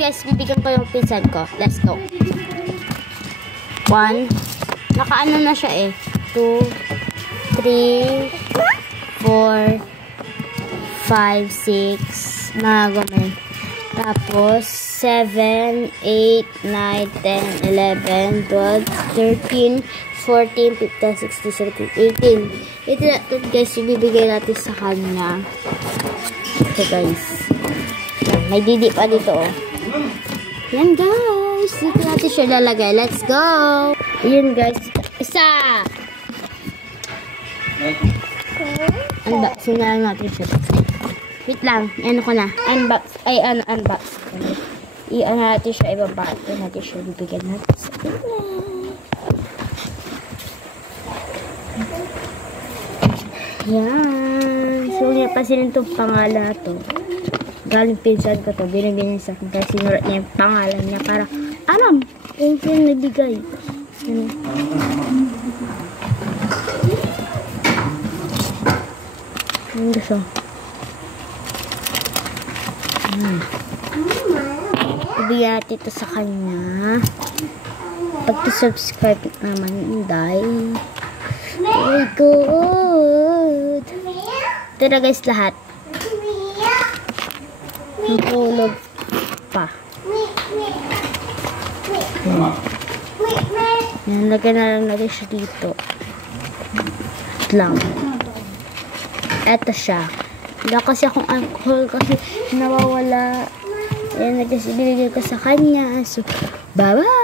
Guys, bibigyan ko yung pinsan ko. Let's go. 1. Nakaano na siya eh. 2, 3, 4, 5, 6. Mga ganun. Tapos, 7, 8, 9, 10, 11, 12, 13, 14, 15, 16, 17, 18. Ito na ito guys, ibibigay natin sa kanya. Ito guys. Yan, may didi pa dito oh. Yan guys. Dito natin siya lalagay. Let's go. Ayan guys. Isa. Unboxing na lang natin siya. Wait lang. Ano ko na. Unbox. Ay ano unbox. I-ano natin siya. Ibaba. Ito natin siya. Bibigyan natin sa kanya. Yan. So, pansinin itong pangalan na to. Galing pinsan ko to. Binigyan niya sa akin. Kasi sinurat niya yung pangalan niya para alam kung sino nabigay. Yan. Ano gusto? Ibigyan natin ito sa kanya. Pag-subscribe naman, dahil very good. Ito na guys lahat. Nahulog pa. Yan, lagyan na lang natin siya dito. Lang. Eto siya. Wala kasi akong alcohol kasi nawawala. Ayan, nag-ibigay ko sa kanya. So, bye-bye!